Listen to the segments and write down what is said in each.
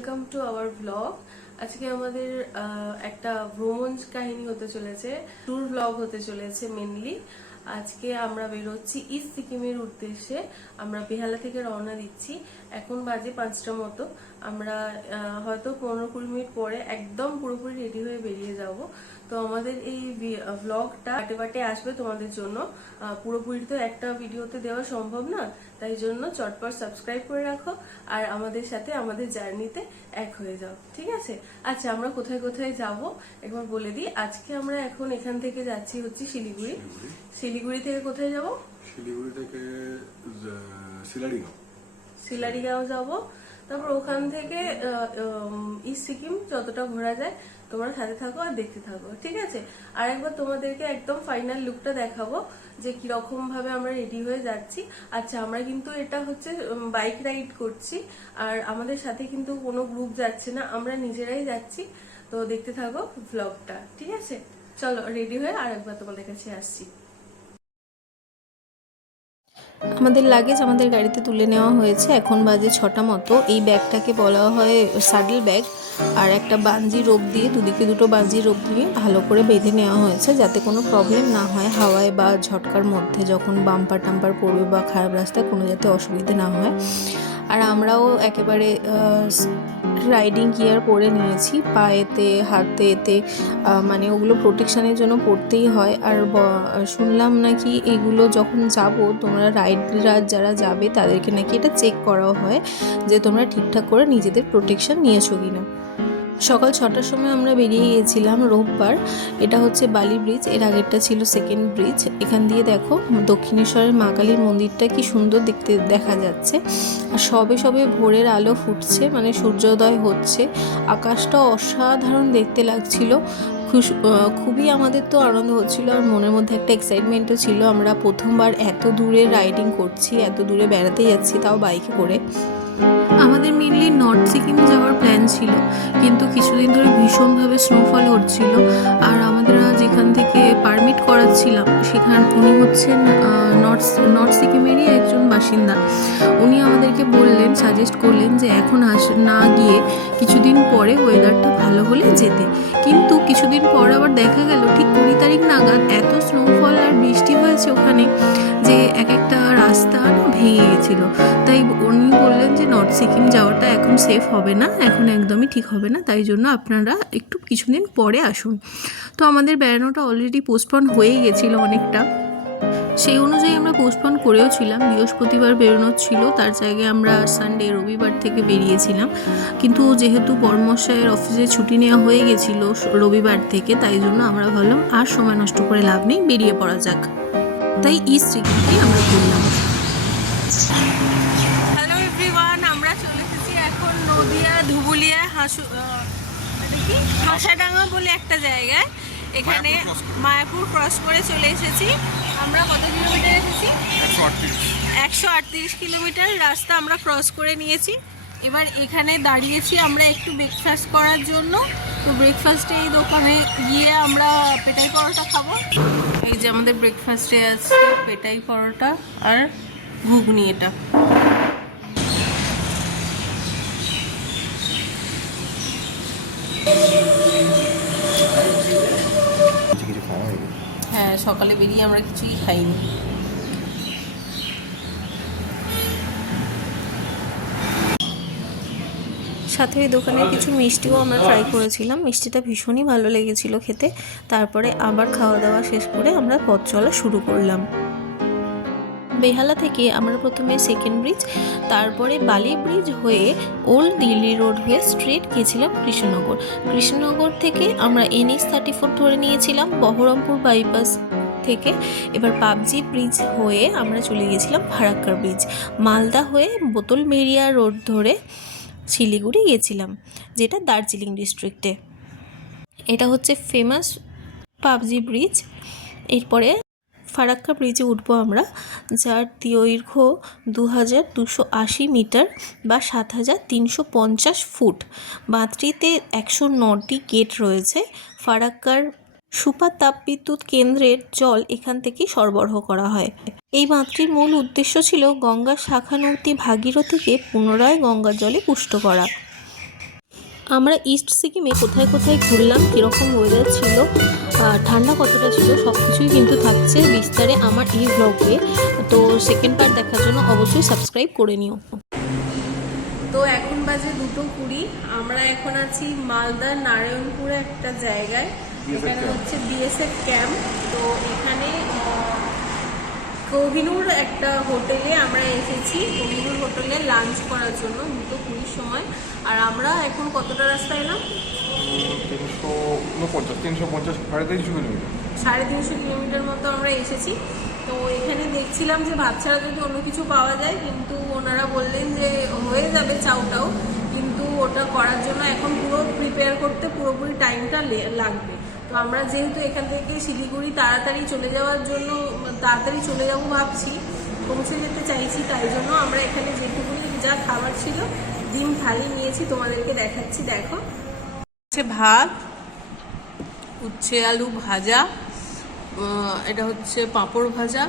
Welcome to our blog. আজকে আমাদের একটা ভ্রমণ কাহিনী হতে চলেছে, ট্যুর ব্লগ হতে চলেছে মেনলি। আজকে আমরা বেরোচ্ছি ইস্ট সিকিমের উদ্দেশ্যে। আমরা বেহালা থেকে রওনা দিচ্ছি। এখন বাজে 5টা মতো। আমরা হয়তো 15-20 মিনিট পরে একদম পুরোপুরি রেডি হয়ে বেরিয়ে যাব। তো আমাদের এই ব্লগটা পাটে পাটে আসবে তোমাদের জন্য। পুরোপুরি তো একটা ভিডিওতে দেওয়া সম্ভব না, তাই জন্য চটপট সাবস্ক্রাইব করে রাখো আর আমাদের সাথে আমাদের জার্নিতে এক হয়ে যাও, ঠিক আছে? আচ্ছা, আমরা কোথায় কোথায় যাব একবার বলে দিই। আজকে আমরা এখন এখান থেকে যাচ্ছি হচ্ছে শিলিগুড়ি। শিলিগুড়ি থেকে কোথায় যাব? শিলিগুড়ি থেকে শিলারিগাঁও যাব। তারপর ওখান থেকে ইস্ট সিকিম যতটা ঘোরা যায় তোমরা সাথে থাকো আর দেখতে থাকো, ঠিক আছে? আর একবার তোমাদেরকে একদম ফাইনাল লুকটা দেখাবো যে কিরকম ভাবে আমরা রেডি হয়ে যাচ্ছি। আচ্ছা, আমরা কিন্তু এটা হচ্ছে বাইক রাইড করছি, আর আমাদের সাথে কিন্তু কোনো গ্রুপ যাচ্ছে না, আমরা নিজেরাই যাচ্ছি। তো দেখতে থাকো ব্লগটা, ঠিক আছে? চলো রেডি হয়ে আর একবার তোমাদের কাছে আসছি। আমাদের লাগেজ আমাদের গাড়িতে তুলে নেওয়া হয়েছে। এখন বাজে 6টা মতো। এই ব্যাগটাকে বলা হয় স্যাডেল ব্যাগ, আর একটা বাঞ্জি রোপ দিয়ে দুদিকে দুটো বাঞ্জি রোপ দিয়ে ভালো করে বেঁধে নেওয়া হয়েছে, যাতে কোনো প্রবলেম না হয় হাওয়ায় বা ঝটকার মধ্যে যখন বাম্পার টাম্পার পড়বে বা খারাপ রাস্তায় কোনো যাতে অসুবিধে না হয়। আর আমরাও একেবারে রাইডিং গিয়ার পরে নিয়েছি, পায়েতে হাতেতে, মানে ওগুলো প্রোটেকশানের জন্য পরতেই হয়। আর শুনলাম নাকি এগুলো যখন যাব তোমরা রাইডার যারা যাবে তাদেরকে নাকি এটা চেক করাও হয় যে তোমরা ঠিকঠাক করে নিজেদের প্রোটেকশান নিয়েছো কিনা। সকাল 6টার সময় আমরা বেরিয়ে গিয়েছিলাম রোববার। এটা হচ্ছে বালি ব্রিজ, এর আগেরটা ছিল সেকেন্ড ব্রিজ। এখান দিয়ে দেখো দক্ষিণেশ্বরের মা কালীর মন্দিরটা কি সুন্দর দেখতে দেখা যাচ্ছে। আর সবে সবে ভোরের আলো ফুটছে, মানে সূর্যোদয় হচ্ছে। আকাশটা অসাধারণ দেখতে লাগছিল। খুবই আমাদের তো আনন্দ হচ্ছিল, আর মনের মধ্যে একটা এক্সাইটমেন্টও ছিল। আমরা প্রথমবার এত দূরে রাইডিং করছি, এত দূরে বেড়াতে যাচ্ছি, তাও বাইকে করে। আমাদের মেনলি নর্থ সিকিম যাওয়ার প্ল্যান ছিল, কিন্তু কিছুদিন ধরে ভীষণভাবে স্নোফল হচ্ছিল। আর আমরা যেখান থেকে পারমিট করাচ্ছিলাম সেখান উনি হচ্ছেন নর্থ সিকিমেরই একজন বাসিন্দা। উনি আমাদেরকে বললেন, সাজেস্ট করলেন যে এখন না গিয়ে কিছুদিন পরে ওয়েদারটা ভালো হলে যেতে। কিন্তু কিছুদিন পর আবার দেখা গেল ঠিক 20 তারিখ নাগাদ এত স্নোফল আর বৃষ্টি হয়েছে ওখানে যে এক একটা রাস্তা ভেঙে গেছিলো। তাই উনি বললেন যে নর্থ সিকিম যাওয়াটা এখন সেফ হবে না, এখন একদমই ঠিক হবে না, তাই জন্য আপনারা একটু কিছুদিন পরে আসুন। তো আমাদের বেড়ানোটা অলরেডি পোস্টপন হয়ে গেছিলো অনেকটা। সেই অনুযায়ী আমরা পোস্টপন করেও ছিলাম। বৃহস্পতিবার বেরোনোর ছিল, তার জায়গায় আমরা সানডে রবিবার থেকে বেরিয়েছিলাম। কিন্তু যেহেতু বড়মশাইয়ের অফিসে ছুটি নেওয়া হয়ে গেছিলো রবিবার থেকে, তাই জন্য আমরা ভাবলাম আর সময় নষ্ট করে লাভ নেই, বেরিয়ে পড়া যাক। তাই ইস্ট সিকিমটাই আমরা ঘুরলাম। হ্যালো এভরিওয়ান, আমরা চলে এসেছি এখন নদিয়া ধুবুলিয়া হাসাডাঙ্গা বলে একটা জায়গায়। এখানে মায়াপুর ক্রস করে চলে এসেছি। আমরা কত কিলোমিটার এসেছি? 138 কিলোমিটার রাস্তা আমরা ক্রস করে নিয়েছি। এবার এখানে দাঁড়িয়েছি আমরা একটু ব্রেকফাস্ট করার জন্য। তো ব্রেকফাস্টে এই দোকানে গিয়ে আমরা পেটাই পরোটা খাবো। এই যে আমাদের ব্রেকফাস্টে আছে পেটাই পরোটা আর ঘুগনি। এটা হ্যাঁ, সকালে বেরিয়ে আমরা কিছুই খাইনি। সাথে ওই দোকানের কিছু মিষ্টিও আমরা ট্রাই করেছিলাম। মিষ্টিটা ভীষণই ভালো লেগেছিল খেতে। তারপরে আবার খাওয়া দাওয়া শেষ করে আমরা পথ চলা শুরু করলাম। বেহালা থেকে আমরা প্রথমে সেকেন্ড ব্রিজ, তারপরে বালি ব্রিজ হয়ে ওল্ড দিল্লি রোড হয়ে স্ট্রেট গেছিলাম কৃষ্ণনগর। কৃষ্ণনগর থেকে আমরা NH-34 ধরে নিয়েছিলাম বহরমপুর বাইপাস থেকে। এবার পাবজি ব্রিজ হয়ে আমরা চলে গেছিলাম ফারাক্কার ব্রিজ। মালদা হয়ে বোতলমেরিয়া রোড ধরে শিলিগুড়ি গেছিলাম, যেটা দার্জিলিং ডিস্ট্রিক্টে। এটা হচ্ছে ফেমাস পাবজি ব্রিজ। এরপরে ফারাক্কা ব্রিজে উঠবো আমরা, যার দৈর্ঘ্য 2280 মিটার বা 7350 ফুট। বাঁধটিতে 109টি গেট রয়েছে। ফারাক্কার সুপা তাপবিদ্যুৎ কেন্দ্রের জল এখান থেকেই সরবরাহ করা হয়। এই বাঁধটির মূল উদ্দেশ্য ছিল গঙ্গার শাখা নদী ভাগীরথীকে পুনরায় গঙ্গার জলে পুষ্ট করা। আমরা ইস্ট সিকিমে কোথায় কোথায় ঘুরলাম, কীরকম ওয়েদার ছিল, ঠান্ডা কতটা ছিল, সব কিছুই কিন্তু থাকছে বিস্তারে আমার এই ব্লগে। তো সেকেন্ড পার্ট দেখার জন্য অবশ্যই সাবস্ক্রাইব করে নিও। তো এখন বাজে 2:20। আমরা এখন আছি মালদার নারায়ণপুরে একটা জায়গায়, এখানে হচ্ছে বিএসএফ ক্যাম্প। তো এখানে কোহিনুর একটা হোটেলে আমরা এসেছি, কোহিনুর হোটেলে লাঞ্চ করার জন্য 2:20 সময়। আর আমরা এখন কতটা রাস্তা এলাম? 350 কিলোমিটার মতো আমরা এসেছি। তো এখানে দেখছিলাম যে ভাত ছাড়া যদি অন্য কিছু পাওয়া যায়, কিন্তু ওনারা বললেন যে হয়ে যাবে চাউটাও, কিন্তু ওটা করার জন্য এখন পুরো প্রিপেয়ার করতে পুরোপুরি টাইমটা লাগবে। তো আমরা যেহেতু এখান থেকে শিলিগুড়ি তাড়াতাড়ি চলে যাওয়ার জন্য তাড়াতাড়ি চলে যাবো ভাবছি, পৌঁছে যেতে চাইছি, তাই জন্য আমরা এখানে যেটুকুনি যা খাবার ছিল ডিম থালি নিয়েছি, তোমাদেরকে দেখাচ্ছি। দেখো, হচ্ছে ভাত, উচ্ছে আলু ভাজা, এটা হচ্ছে পাঁপড় ভাজা,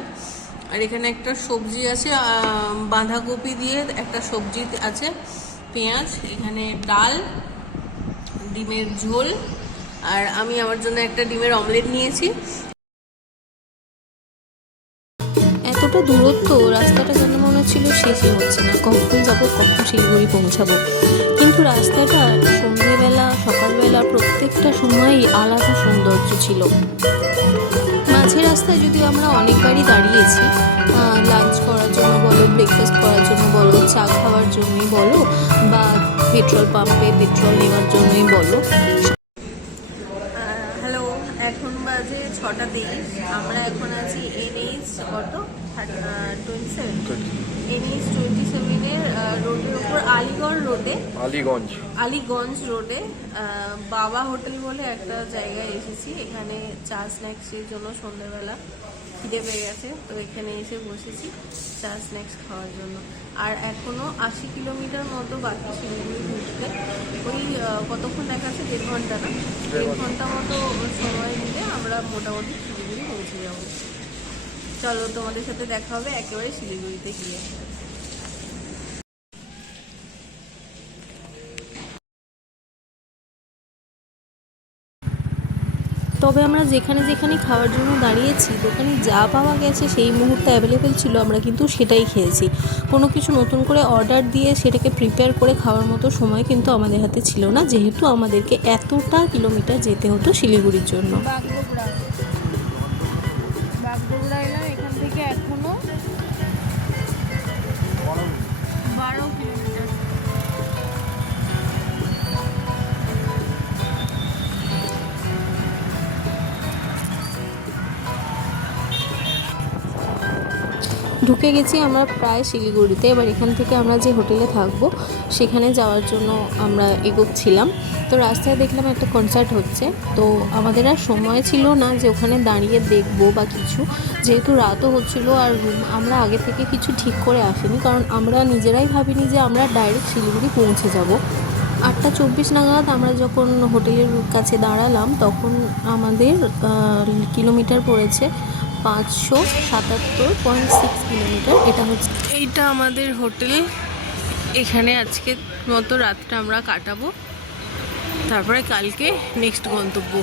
আর এখানে একটা সবজি আছে বাঁধাকপি দিয়ে একটা সবজি আছে, পেঁয়াজ, এখানে ডাল, ডিমের ঝোল, আর আমি আমার জন্য একটা ডিমের অমলেট নিয়েছি। এতটা দূরত্ব, রাস্তাটা যেন মনে হচ্ছিল শেষই হচ্ছে না, কখন যাবো কখন শিলিগুড়ি পৌঁছাবো। কিন্তু রাস্তাটা সন্ধ্যেবেলা সকালবেলা প্রত্যেকটা সময়ই আলাদা সৌন্দর্য ছিল। মাঝে রাস্তায় যদিও আমরা অনেকবারই দাঁড়িয়েছি, লাঞ্চ করার জন্য বলো, ব্রেকফাস্ট করার জন্য বলো, চা খাওয়ার জন্যই বলো, বা পেট্রোল পাম্পে পেট্রোল নেওয়ার জন্যই বলো। হ্যালো, এখন বাজে 6:23। আমরা এখন আছি NH কত 27 NH 27-এর রোডের উপর আলিগঞ্জ রোডে বাবা হোটেল বলে একটা জায়গায় এসেছি। এখানে চা স্ন্যাক্সের জন্য সন্ধ্যেবেলা খিদে পেয়ে গেছে, তো এখানে এসে বসেছি চা স্ন্যাক্স খাওয়ার জন্য। আর এখনো 80 কিলোমিটার মতো বাকি শিলিগুড়ি ঘুরতে। ওই কতক্ষণ দেখাচ্ছে, 1.5 ঘন্টা না, 1.5 ঘন্টা মতো সময় নিলে আমরা মোটামুটি শিলিগুড়ি পৌঁছে যাব। চলো, তোমাদের সাথে দেখা হবে একেবারে শিলিগুড়িতে গিয়ে। তবে আমরা যেখানে যেখানে খাওয়ার জন্য দাঁড়িয়েছি, দোকানে যা পাওয়া গেছে সেই মুহূর্তে অ্যাভেলেবেল ছিল, আমরা কিন্তু সেটাই খেয়েছি। কোনো কিছু নতুন করে অর্ডার দিয়ে সেটাকে প্রিপেয়ার করে খাওয়ার মতো সময় কিন্তু আমাদের হাতে ছিল না, যেহেতু আমাদেরকে এতটা কিলোমিটার যেতে হতো শিলিগুড়ির জন্য। বাগডোগরা এলাম, এখান থেকে এখনো 12 কিলোমিটার। ঢুকে গেছি আমরা প্রায় শিলিগুড়িতে। এবার এখান থেকে আমরা যে হোটেলে থাকবো সেখানে যাওয়ার জন্য আমরা এগোচ্ছিলাম। তো রাস্তায় দেখলাম একটা কনসার্ট হচ্ছে, তো আমাদের আর সময় ছিল না যে ওখানে দাঁড়িয়ে দেখবো বা কিছু, যেহেতু রাতও হচ্ছিলো। আর আমরা আগে থেকে কিছু ঠিক করে আসিনি, কারণ আমরা নিজেরাই ভাবিনি যে আমরা ডাইরেক্ট শিলিগুড়ি পৌঁছে যাব। 8:24 নাগাদ আমরা যখন হোটেলের কাছে দাঁড়ালাম, তখন আমাদের কিলোমিটার পড়েছে 577.6 কিলোমিটার। এইটা আমাদের হোটেল, এখানে আজকে মতো রাতটা আমরা কাটাবো, তারপরে কালকে নেক্সট গন্তব্য।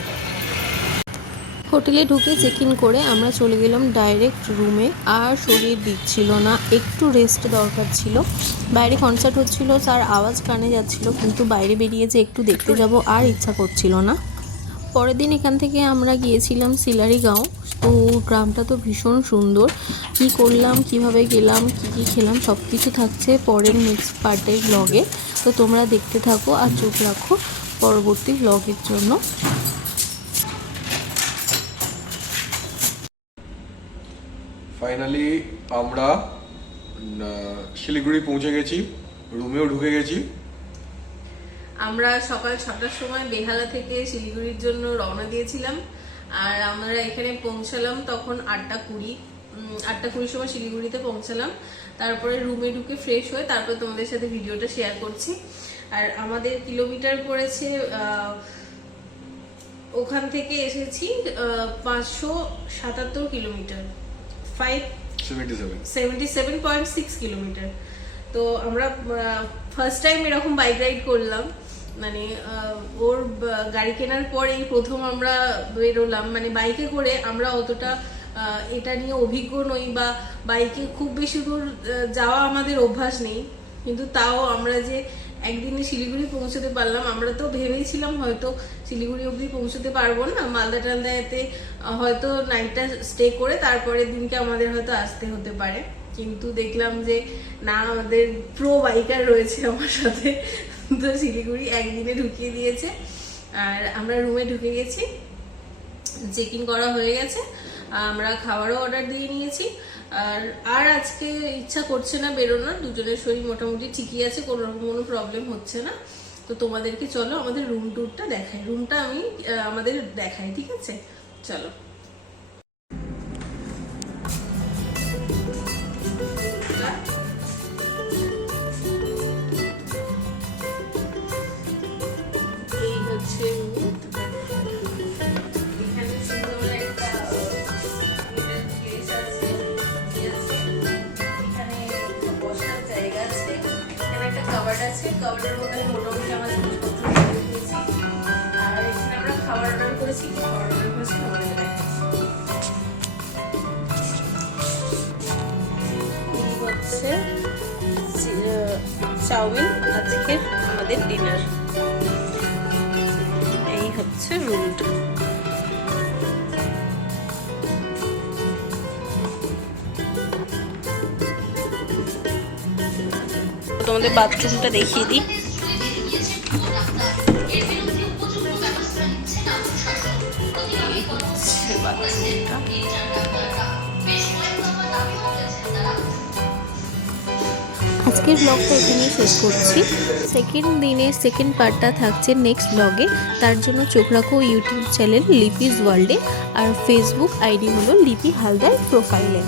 হোটেলে ঢুকে চেক ইন করে আমরা চলে গেলাম ডাইরেক্ট রুমে। আর শরীর দিচ্ছিল না, একটু রেস্ট দরকার ছিল। বাইরে কনসার্ট হচ্ছিল, তার আওয়াজ কানে যাচ্ছিল, কিন্তু বাইরে বেরিয়ে যে একটু দেখতে যাব আর ইচ্ছা করছিল না। পরের দিন এখান থেকে আমরা গিয়েছিলাম সিলারিগাঁও। তো গ্রামটা তো ভীষণ সুন্দর। কি করলাম, কিভাবে গেলাম, কি খেলাম, সব কিছু থাকছে পরের নেক্সট পার্টের ব্লগে। তো তোমরা দেখতে থাকো আর চোখ রাখো পরবর্তী ব্লগের জন্য। ফাইনালি আমরা শিলিগুড়ি পৌঁছে গেছি, রুমেও ঢুকে গেছি। আমরা সকাল 6টার সময় বেহালা থেকে শিলিগুড়ির জন্য রওনা দিয়েছিলাম, আর আমরা এখানে পৌঁছালাম তখন 8:20 সময় শিলিগুড়িতে পৌঁছালাম। তারপরে রুমে ঢুকে ফ্রেশ হয়ে তারপর তোমাদের সাথে ভিডিওটা শেয়ার করছি। আর আমাদের কিলোমিটার পড়েছে, ওখান থেকে এসেছি 577 কিলোমিটার, 577.6 কিলোমিটার। তো আমরা ফার্স্ট টাইম এরকম বাইক রাইড করলাম, মানে ওর গাড়ি কেনার পর এই প্রথম আমরা বেরোলাম, মানে বাইকে করে। আমরা অতটা এটা নিয়ে অভিজ্ঞ নই বা বাইকে খুব বেশি দূর যাওয়া আমাদের অভ্যাস নেই, কিন্তু তাও আমরা যে একদিনে শিলিগুড়ি পৌঁছতে পারলাম। আমরা তো ভেবেছিলাম হয়তো শিলিগুড়ি অবধি পৌঁছতে পারবো না, মালদা টালদাতে হয়তো নাইটটা স্টে করে তারপরের দিনকে আমাদের হয়তো আসতে হতে পারে, কিন্তু দেখলাম যে না, আমাদের প্রো বাইকার রয়েছে আমার সাথে, তো শিলিগুড়ি একদিনে ঢুকিয়ে দিয়েছে। আর আমরা রুমে ঢুকে গেছি, চেক ইন করা হয়ে গেছে, আমরা খাবারও অর্ডার দিয়ে নিয়েছি। আর আজকে ইচ্ছা করছে না বেরোনোর, দুজনের শরীর মোটামুটি ঠিকই আছে, কোনো রকম কোনো প্রবলেম হচ্ছে না। তো তোমাদেরকে চলো আমাদের রুম ট্যুরটা দেখাই, রুমটা আমি আমাদের দেখাই, ঠিক আছে? চলো। এই হচ্ছে room। এখানে সুন্দর একটা place আছে, এখানে বসার জায়গা আছে, এখানে একটা কাবার্ড আছে, কাবার্ডের মধ্যে আমি মোটামুটি আমার জিনিসপত্র রেখে দিয়েছি। আর এখানে আমরা খাবার অর্ডার করেছি, খাবারটা দেখাচ্ছি। এই হচ্ছে চাউমিন, আজকের আমাদের ডিনার। এই হচ্ছে রুমটা। তোমাদের বাথরুমটা দেখিয়ে দিই। আজকের ব্লগটা এখানেই শেষ করছি। সেকেন্ড দিনের সেকেন্ড পার্টটা থাকছে নেক্সট ব্লগে, তার জন্য চোখ রাখো ইউটিউব চ্যানেল লিপিস ওয়ার্ল্ডে, আর ফেসবুক আইডি হলো লিপি হালদার প্রোফাইলে।